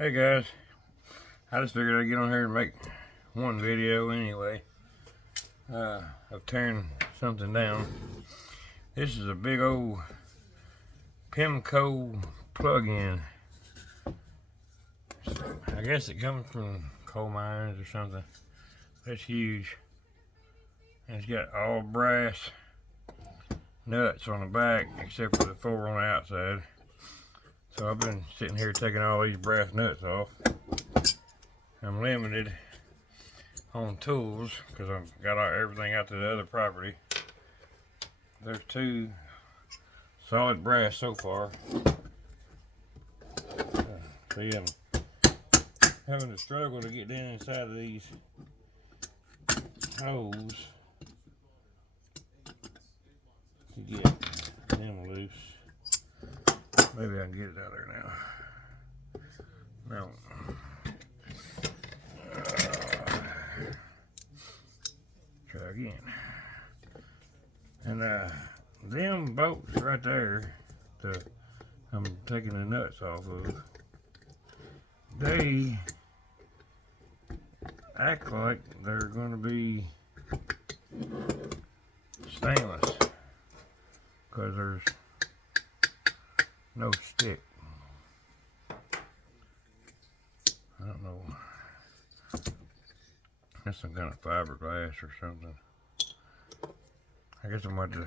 Hey guys, I just figured I'd get on here and make one video anyway of tearing something down. This is a big old Pimco plug-in. So I guess it comes from coal mines or something. It's huge. And it's got all brass nuts on the back except for the 4 on the outside. So I've been sitting here taking all these brass nuts off. I'm limited on tools because I've got everything out to the other property. There's 2 solid brass so far. See, I'm having to struggle to get down inside of these holes to get them loose. Maybe I can get it out of there now. No. Try again. And them bolts right there, I'm taking the nuts off of, they act like they're going to be stainless because there's no stick. I don't know. That's some kind of fiberglass or something. I guess I'm about to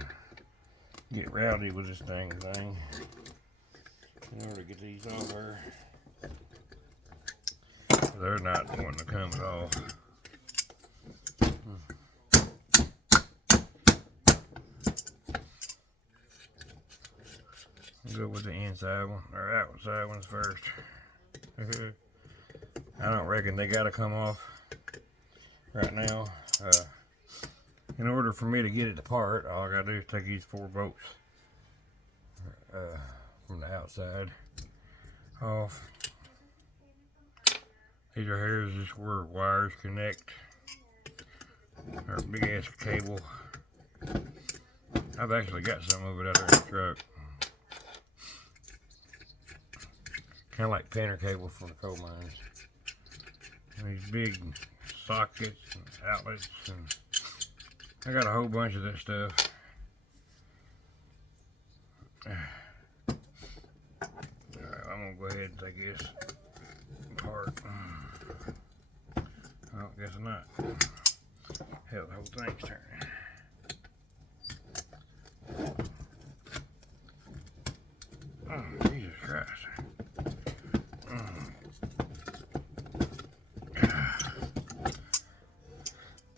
get rowdy with this thing in order to get these off her. They're not wanting to come at all. I'll go with the inside one, or outside ones first. I don't reckon they gotta come off right now. In order for me to get it apart, all I gotta do is take these 4 bolts from the outside off. These are here is just where wires connect. Or a big ass cable. I've actually got some of it out there in the truck. Kind of like painter cable from the coal mines. And these big sockets and outlets, and I got a whole bunch of this stuff. Alright, I'm gonna go ahead and take this apart. Oh, guess not. Hell, the whole thing's turning. Oh, Jesus Christ.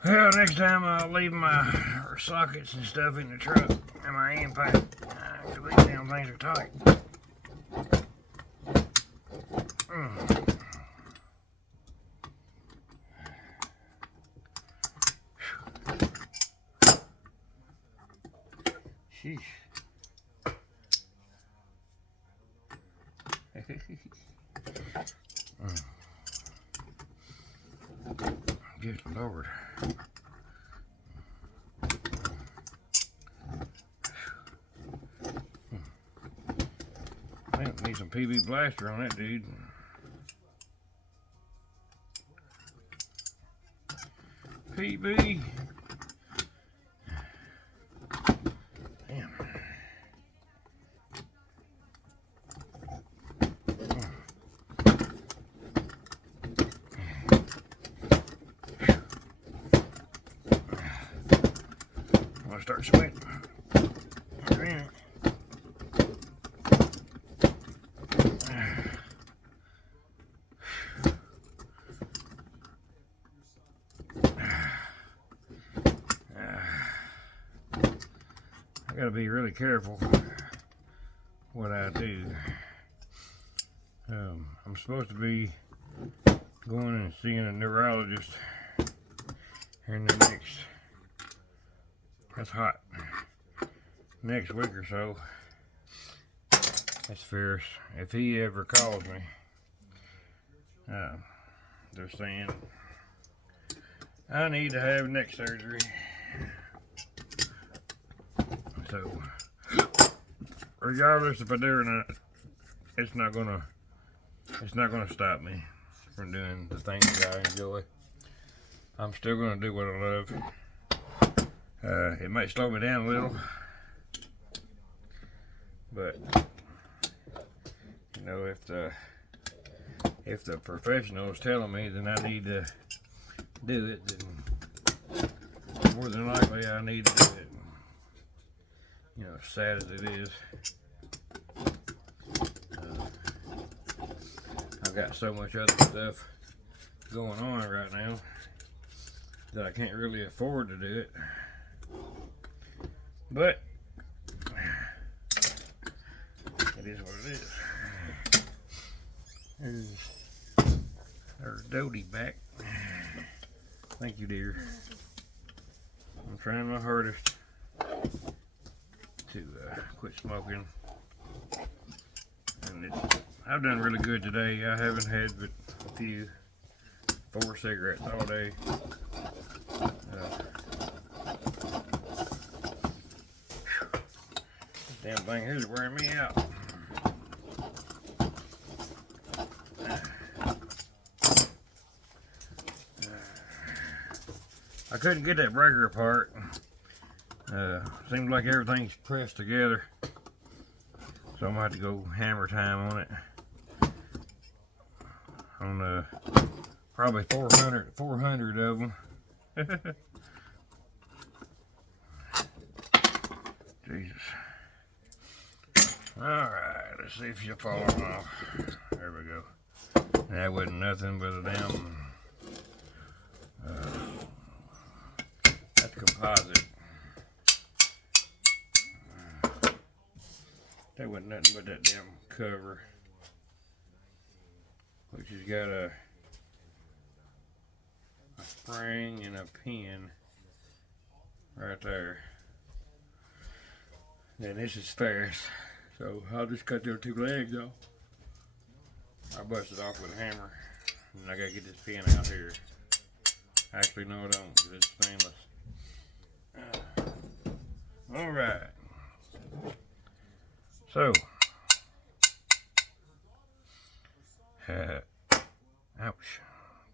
Well, next time I'll leave my sockets and stuff in the truck and my end pipe. These damn things are tight. Sheesh. Good Lord. Man, need some PB blaster on that, dude. PB. Damn. I'm gonna start sweating. I gotta be really careful what I do. I'm supposed to be going and seeing a neurologist here in the next, that's hot, next week or so. That's fierce. If he ever calls me, they're saying I need to have neck surgery. So, regardless if I do or not, it's not gonna it's not going to stop me from doing the things that I enjoy. I'm still going to do what I love. It might slow me down a little, but you know, if the professional is telling me then I need to do it, then more than likely I need to do it. You know, as sad as it is, I've got so much other stuff going on right now that I can't really afford to do it. But it is what it is. There's Dodie back. Thank you, dear. I'm trying my hardest to quit smoking, and I've done really good today. I haven't had but a few, 4 cigarettes all day. Damn thing here's wearing me out. I couldn't get that breaker apart. Seems like everything's pressed together, so I'm gonna have to go hammer time on it. On probably 400 of them. Jesus. Alright, let's see if she'll fall off. There we go. That wasn't nothing but a damn that's composite. That wasn't nothing but that damn cover, which has got a spring and a pin right there. Then this is fast, so I'll just cut their 2 legs off. I bust it off with a hammer, and I gotta get this pin out here. Actually, no, I don't, because it's stainless. Alright. So, ouch,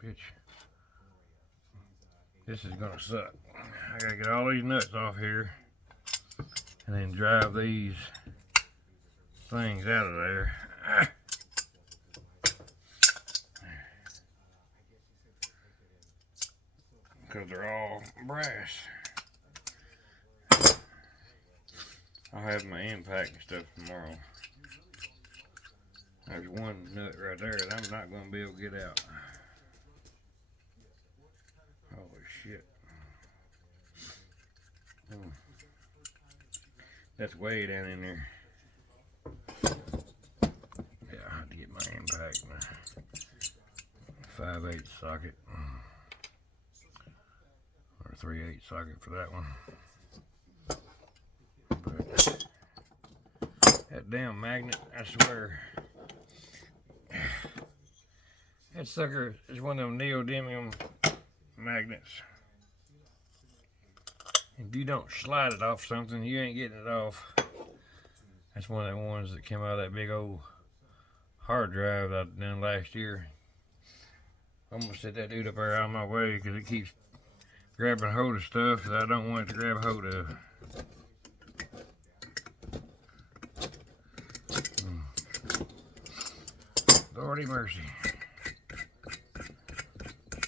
bitch. This is gonna suck. I gotta get all these nuts off here, and then drive these things out of there. Because they're all brass. I'll have my impact and stuff tomorrow. There's one nut right there that I'm not going to be able to get out. Holy shit. That's way down in there. Yeah, I have to get my impact, my 5/8 socket. Or 3/8 socket for that one. But that damn magnet, I swear. That sucker is one of them neodymium magnets. If you don't slide it off something, you ain't getting it off. That's one of the ones that came out of that big old hard drive that I done last year. I'm gonna set that dude up there out of my way because it keeps grabbing hold of stuff that I don't want it to grab hold of. Lordy mercy.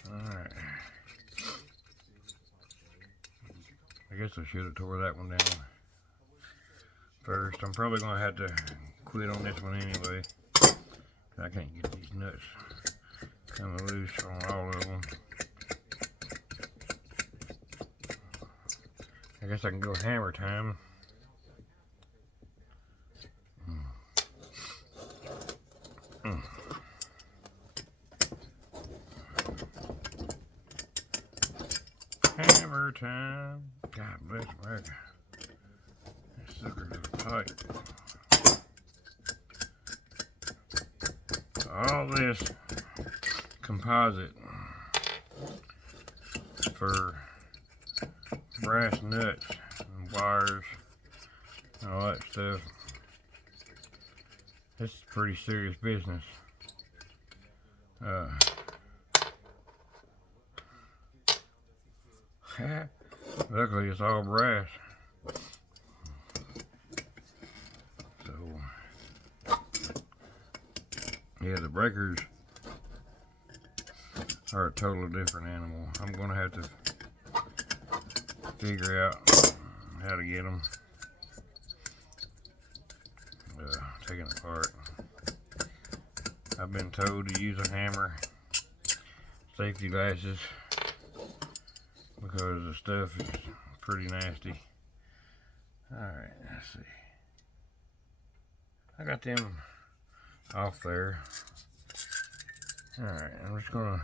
Alright. I guess I should have tore that one down first. I'm probably going to have to quit on this one anyway. I can't get these nuts coming loose on all of them. I guess I can go hammer time. Hammer time. God bless America. That sucker's tight. All this composite for brass nuts and wires and all that stuff. This is pretty serious business. Luckily it's all brass. So yeah, the breakers are a totally different animal. I'm gonna have to figure out how to get them taken apart. I've been told to use a hammer, safety glasses, because the stuff is pretty nasty. Alright, let's see. I got them off there. Alright, I'm just gonna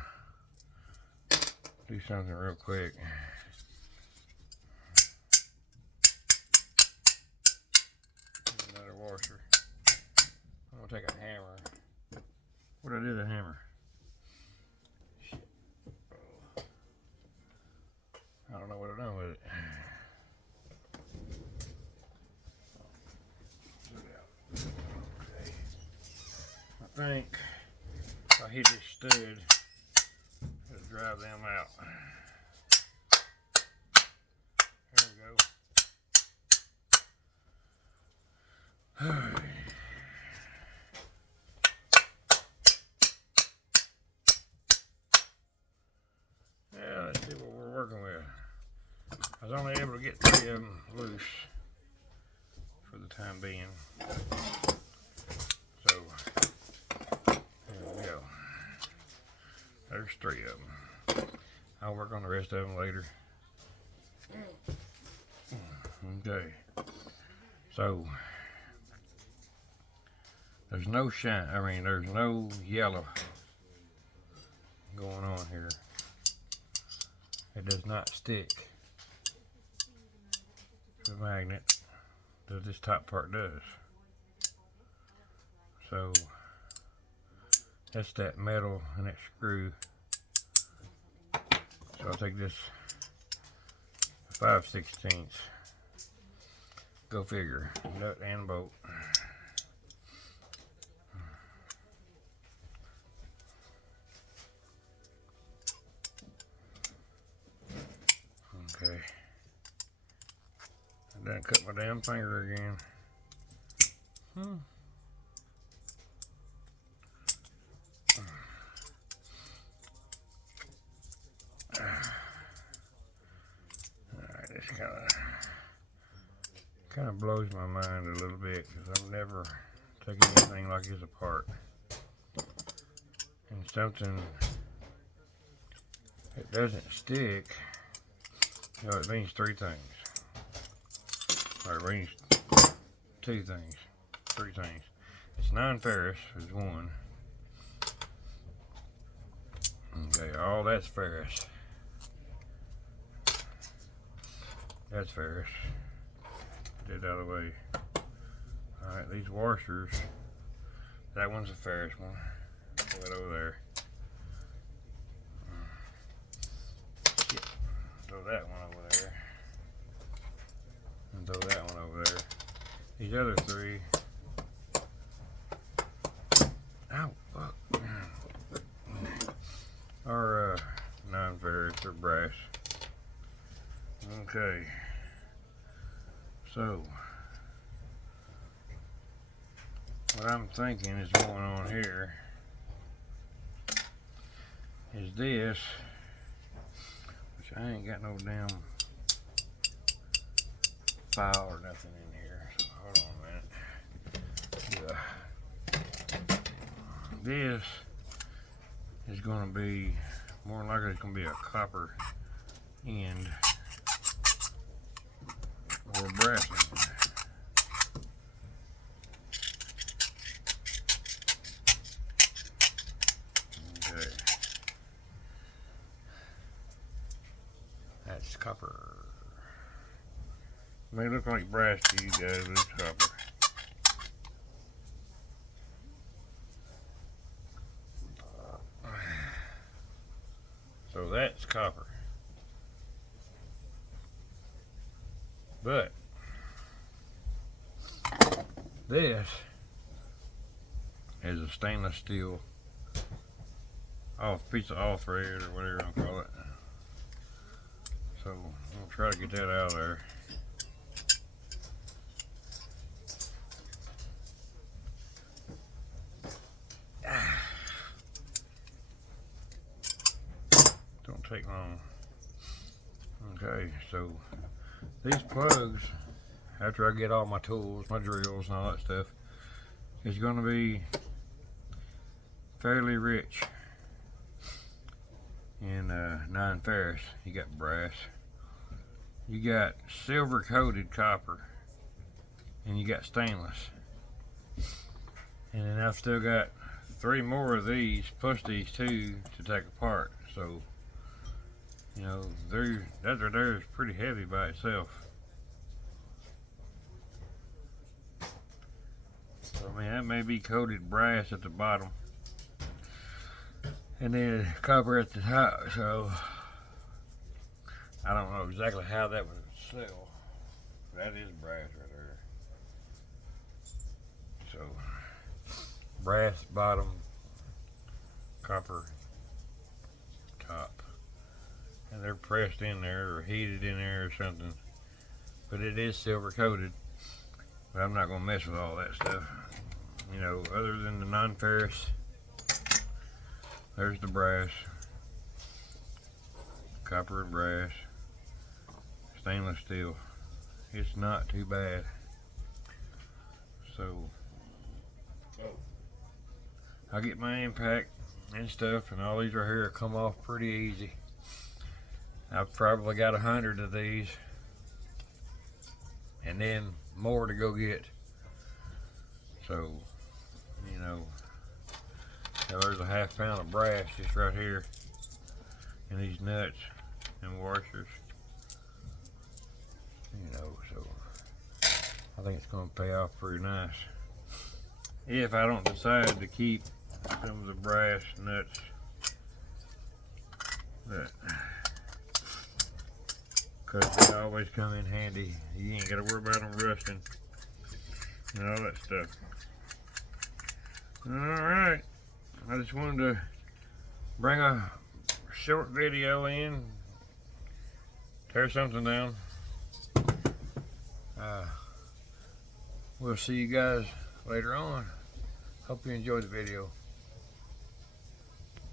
do something real quick. Another washer. I'm gonna take a hammer. What did I do with the hammer? Shit. I don't know what I've done with it. Okay. I think if I hit this stud, it'll drive them out. There we go. Yeah, let's see what we're working with. I was only able to get 3 of them loose for the time being. So, there we go. There's 3 of them. I'll work on the rest of them later. Okay. So, there's no shine, there's no yellow going on here. It does not stick to the magnet that this top part does. So that's that metal and that screw. So I'll take this 5/16. Go figure. Nut and bolt. Okay. I done cut my damn finger again. Alright, this kind of blows my mind a little bit, because I've never taken anything like this apart. And something that doesn't stick, it means 3 things. Or it means 2 things. 3 things. It's non-ferrous is 1. Okay, all that's ferrous. That's ferrous. Get it out of the way. Alright, these washers. That one's a ferrous one. Pull it over there. Shit. Throw that one over there. And throw that one over there. These other 3. Ow, fuck. Are non-ferrous or brass. Okay. So, what I'm thinking is going on here is this, which I ain't got no damn file or nothing in here. So hold on a minute. This is going to be, more than likely it's going to be a copper end or a brass end. Okay. That's copper. It may look like brass to you guys, but it's copper. So that's copper. But this is a stainless steel off piece of off thread or whatever I'm gonna call it. So I'm gonna try to get that out of there. Don't take long. Okay, so these plugs, after I get all my tools, my drills and all that stuff, is going to be fairly rich in non-ferrous. You got brass, you got silver coated copper, and you got stainless. And then I've still got 3 more of these plus these 2 to take apart. So you know, that right there is pretty heavy by itself. So I mean, that may be coated brass at the bottom and then copper at the top. So I don't know exactly how that would sell. That is brass right there. So brass bottom, copper top. And they're pressed in there or heated in there or something. But it is silver coated. But I'm not going to mess with all that stuff. You know, other than the non-ferrous, there's the brass, copper and brass, stainless steel. It's not too bad. So I get my impact and stuff, and all these right here come off pretty easy. I've probably got 100 of these, and then more to go get. So, you know, there's a ½ pound of brass just right here, and these nuts and washers. You know, so I think it's going to pay off pretty nice. If I don't decide to keep some of the brass nuts, but because they always come in handy. You ain't got to worry about them rusting and all that stuff. Alright, I just wanted to bring a short video in, tear something down. We'll see you guys later on. Hope you enjoyed the video.